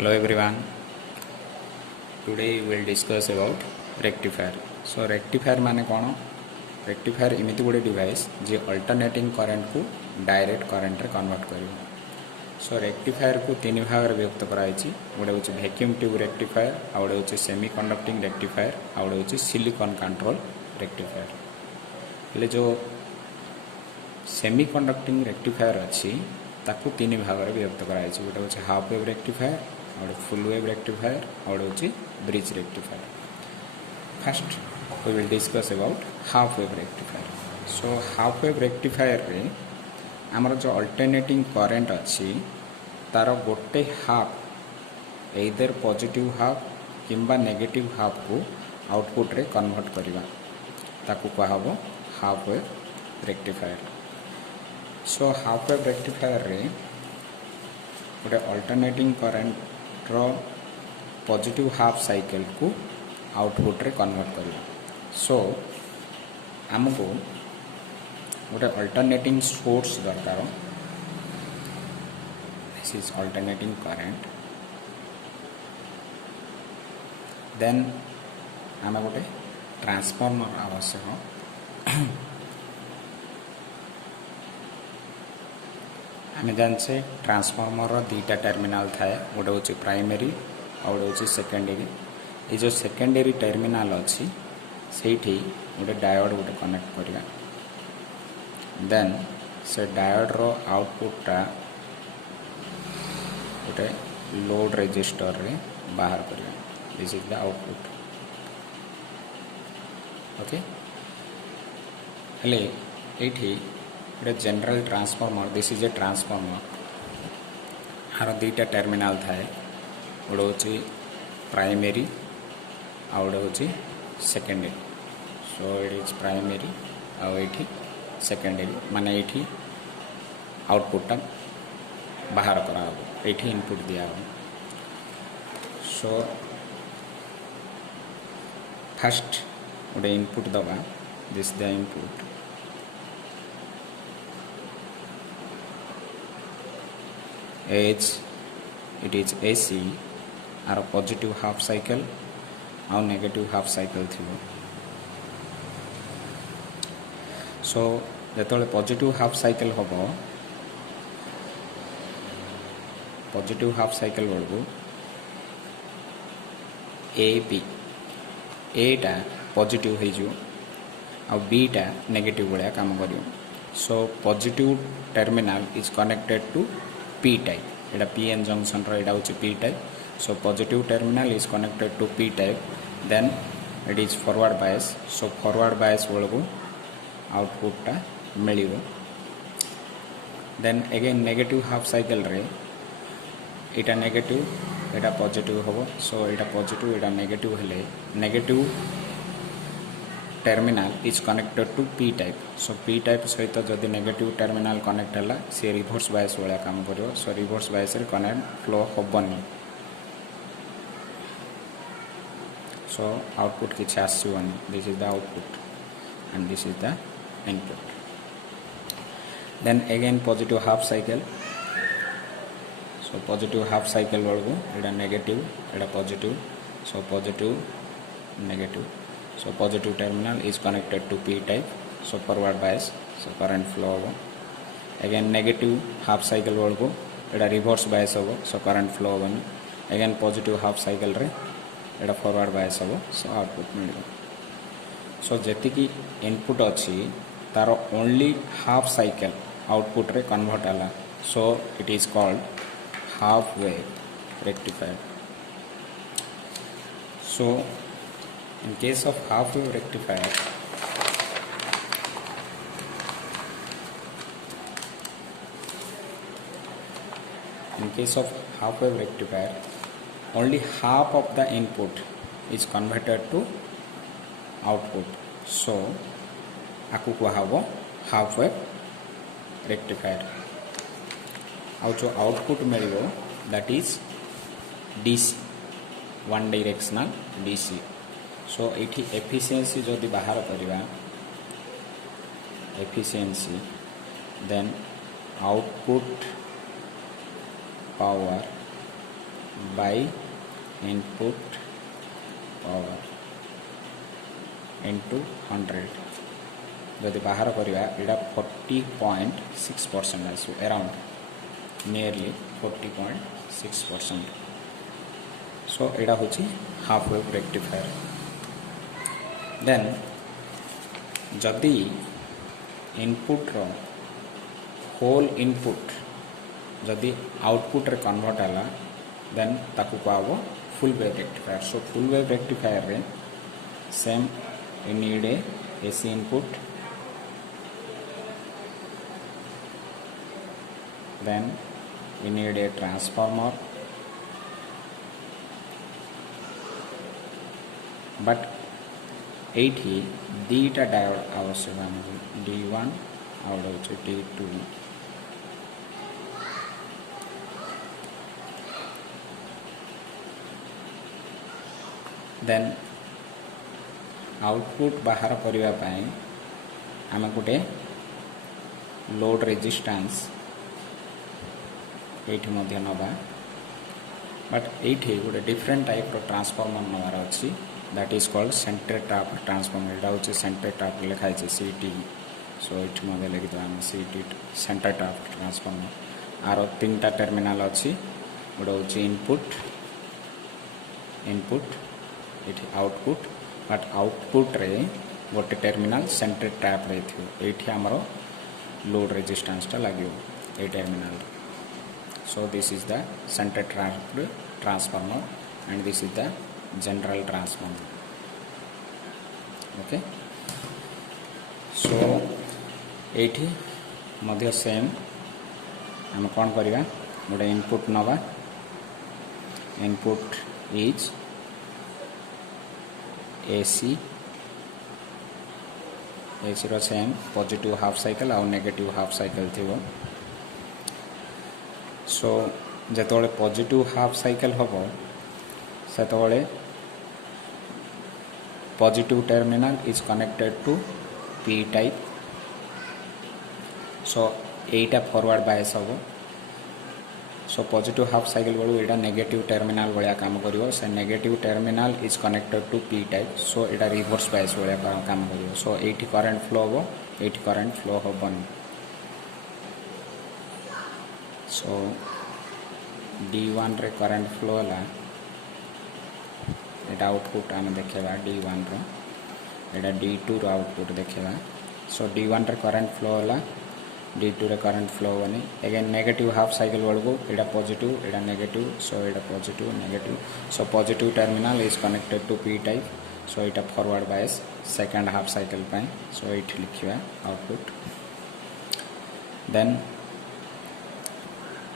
Hello everyone. Today we will discuss about rectifier. So rectifier माने कौन? Rectifier इमिति गोटे device जे alternating current को direct current रे convert करियो. सो रेक्टिफायर को तीन भाग रे विभक्त कराइछि. गोटे होछि वैक्यूम ट्यूब रेक्टिफायर, आ गोटे होछि सेमी कंडक्टिंग रेक्टिफायर, आ गोटे होछि सिलिकॉन कंट्रोल रेक्टिफायर. ले जो सेमी कंडक्टिंग रेक्टिफायर अछि ताकू तीन भाग रे विभक्त कराइछि. गोटे होछि हाफ वेव रेक्टिफायर, और फुल वेव रेक्टिफायर, और होछि bridge rectifier. First we will discuss about half wave rectifier. So half wave rectifier रे हमर जो अल्टरनेटिंग करंट अछि तार गोटे हाफ एइदर पॉजिटिव हाफ किंबा नेगेटिव हाफ को आउटपुट रे कन्वर्ट करबा ताकू कहबो half wave rectifier. So half wave rectifier रे गोटे अल्टरनेटिंग करंट रो पॉजिटिव हाफ साइकिल को आउटपुट रे कन्वर्ट करबा. सो हमको गोटे अल्टरनेटिंग सोर्स दरकार. This is alternating current. Then आम गोटे ट्रांसफॉर्मर आवश्यक. आम जाने ट्रांसफॉर्मर दीटा टर्मिनाल थाए. गोटे हूँ प्राइमरी और गोटे हूँ सेकेंडरी. ये जो सेकेंडरी टर्मिनाल अच्छी से गोटे डायोड गोटे कनेक्ट करवा. देन से डायोड रो आउटपुटा गोटे लोड रेजिस्टर रे बाहर करवा. This is the output. Okay हेले ये गोटे general transformer. This is a transformer. यार दीटा टर्मिनाल थाए. गोटे हूँ प्राइमरी आ गोटे हूँ secondary. So it is primary आउ ये सेकेंडरी माने ये आउटपुटा बाहर करा ये इनपुट दिया. सो फर्स्ट गोटे इनपुट दबा. This the input. H it is AC आर पॉजिटिव हाफ साइकिल आउ नेगेटिव हाफ साइकिल थी. सो जो पॉजिटिव हाफ साइकिल हम पॉजिटिव हाफ साइकिल बेलू ए बी एटा पॉजिटिव हो बीटा नेगेटिव भाया काम कर. So positive terminal is connected to P type. एटा PN जंक्शन एटा हूँ P type. So positive terminal is connected to P type. Then it is forward bias. So forward bias बेलू आउटपुटा मिल. Then again negative half cycle रे इटा negative एटा positive हम. सो इटा पॉजिटिव एटा नेगेटिव हेले negative terminal is connected to P type. So P type सहित जदि नेगेटिव टर्मिनाल कनेक्ट है सी रिभर्स बायस भाया काम कर. So reverse bias connect flow हेनी. सो आउटपुट किसी आसोनी. This is the output and this is the input. Then again positive half cycle. So positive half cycle बेलू एटा नेगेटिव एटा positive. So positive negative. So positive terminal is connected to P type. So forward bias. So current flow होगा. Again negative half cycle बेलू एटा reverse bias होगा. So current flow होगा. Again positive half cycle रे एटा forward bias होगा. So output मिलेगा. So जति की input अच्छी तारो only half cycle output रे convert आला. So it is called half wave rectifier. So in case of half wave rectifier, only half of the input is converted to output. So आपको कहबो half wave rectifier. और जो output मिलियो that is DC, one directional DC. सो ये efficiency जदि बाहर करवा efficiency then output power by input power into 100 जदि बाहर करवा यहाँ 40.6% आसो अराउंड नियरली 40.6%। सो यहाँ हूँ हाफ वेव रेक्टिफायर। देन जदि इनपुट रो होल इनपुट जदि आउटपुट रे कन्वर्ट है देन ताकू कहब full wave rectifier. So full wave rectifier रे same you need a AC input, then we need a transformer, but एठी दीटा डायोड आवश्यक आमको D1 आउट हो D2। देन आउटपुट बाहर करने आम गोटे लोड रेजिस्टेंस ये नवा, बट ये गोटे डिफरेंट टाइप रो ट्रांसफॉर्मर नवार अच्छी that is called centre trap transformer. यहाँ हूँ सेंटर ट्रैप लिखाई CT। सो ये लिखिद CT सेंटर ट्रैप ट्रांसफॉर्मर। आर 3टा टर्मिनाल अच्छी, गोटे हूँ इनपुट इनपुट ये आउटपुट, बट आउटपुट रे गोटे टर्मिनाल सेंटर ट्रैप रे ये आमर लोड रेजिस्टेंसटा लगे ये terminal. So this is the center trap transformer and this is the general transformer. Okay, so एठी मध्य सेम हम कौन करिया गोटे इनपुट नवा, इनपुट इज AC रो सेम पॉजिटिव हाफ साइकिल और नेगेटिव हाफ साइकिल थी। सो जिते पॉजिटिव हाफ साइकिल हम से positive terminal is connected to P type. So एटा फॉरवर्ड बायस हम। सो पॉजिटिव हाफ साइकिल बेलू यहाँ नेगेटिव टर्मिनल भाया काम करिवो। से negative terminal is connected to P type. So यहाँ रिवर्स बायस भाया काम करिवो। सो एटी करंट फ्लो हम, एटी करंट फ्लो हेबनी। सो D1 रे करंट फ्लो है यहाँ आउटपुट आम देखा D1 रो, यहाँ D2 रो आउटपुट देखा। सो D1 रे करंट फ्लो है, D2 रे करंट फ्लो होनी। अगेन नेगेटिव हाफ साइकिल बेलू यहाँ पॉजिटिव यहाँ नेगेटिव। सो यहाँ positive negative. So positive terminal is connected to P type. So यहाँ forward bias second half cycle. So ये लिखा आउटपुट। देन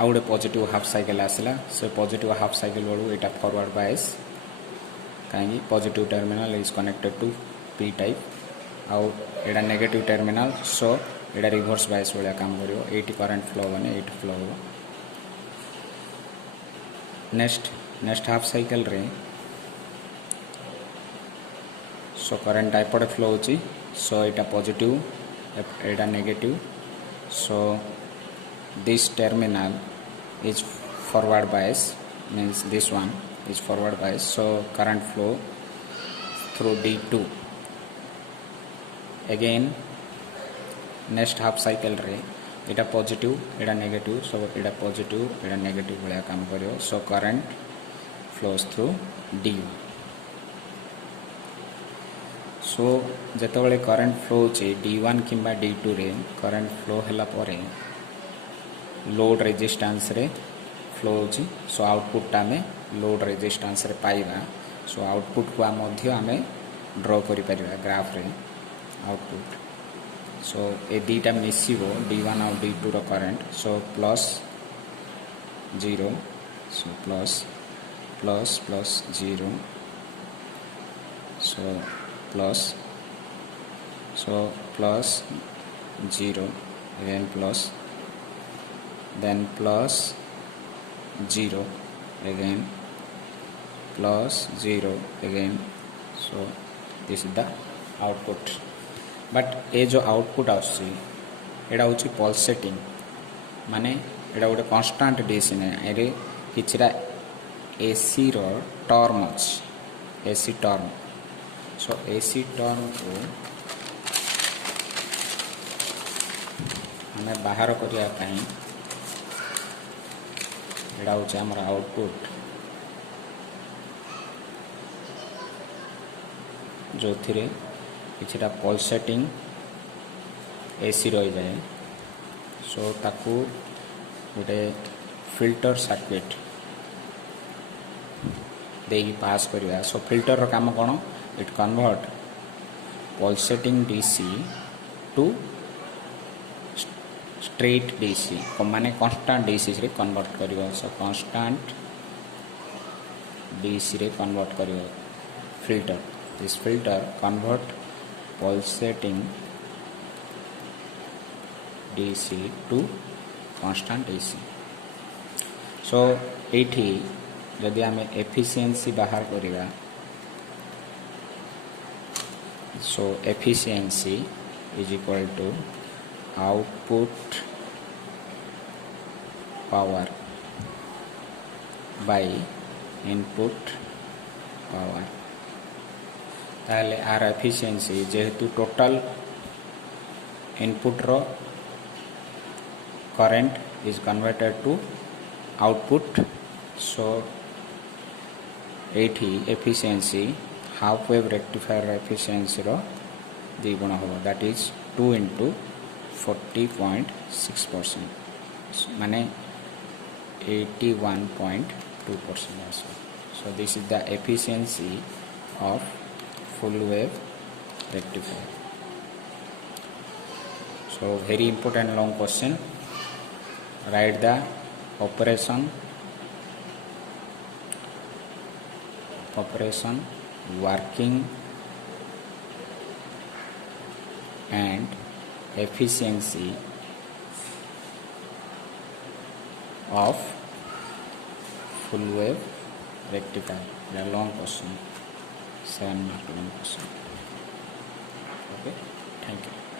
आउ गोटे पॉजिटिव हाफ साइकिल आसला। से पॉजिटिव हाफ साइकिल बेलू यहाँ फॉरवर्ड बायस कहीं positive terminal is connected to P type आउ यहाँ नेगेटिव टर्मिनल। सो यहाँ रिवर्स बायस भाया काम करिवो। एटी करंट फ्लो होने ये फ्लो हो। नेक्स्ट हाफ साइकिल रे सो करंट एपटे फ्लो होची। सो यहाँ पॉजिटिव यहाँ negative. So this terminal is forward bias, means this one is forward bias. So current flow through D2. Again next half cycle रे इटा positive इटा negative. सो इटा positive इटा negative भाया काम करियो। So current flows through D। सो जिते current flow होची D1 किंबा D2 रे करंट फ्लो हैला परे लोड रेजिस्टेंस रे फ्लो होची। सो आउटपुट आमे लोड रेजिस्टेंस रे पाइबा। सो आउटपुट को आम ड्रॉ करि परिबा ग्राफ रे आउटपुट। सो ए दीटा मिसिबो D1 और D2 रो करंट। So plus 0, so plus plus plus 0, so plus 0 again plus, then plus 0 again, plus 0 again. So this is the output. But ये जो आउटपुट आसी एटा हूँ पल्सेटिंग, माने एटा गोटे कन्स्टांट डीसी ना ये किछरा एसी रो टर्म अच्छी AC term so AC term को हमें बाहर करने एटा हूँ आमर आउटपुट जो थी किछटा पल्सेटिंग एसी रही जाए सो ताकू गोटे फिल्टर सर्किट देकी पास करवा सो फिल्टर रो काम कौन it convert pulsating DC to straight DC माने कांस्टेंट डीसी रे कन्वर्ट करियो सो कांस्टेंट डीसी रे कन्वर्ट करियो filter this filter convert pulsating DC to constant DC सो एठी जदि आम एफिशिएंसी बाहर करिया so efficiency is equal to output power by input power ताले आर एफिशिएंसी जेहेतु टोटल इनपुट रो current is converted to output so एठी efficiency half wave rectifier efficiency रो द्विगुण होगा दैट इज 2 into 40.6% माने 81.2%. So this is the efficiency of full wave rectifier. So very important long question. Write the operation working and efficiency of full wave rectifier. A long question, 7 mark long question. Okay, thank you.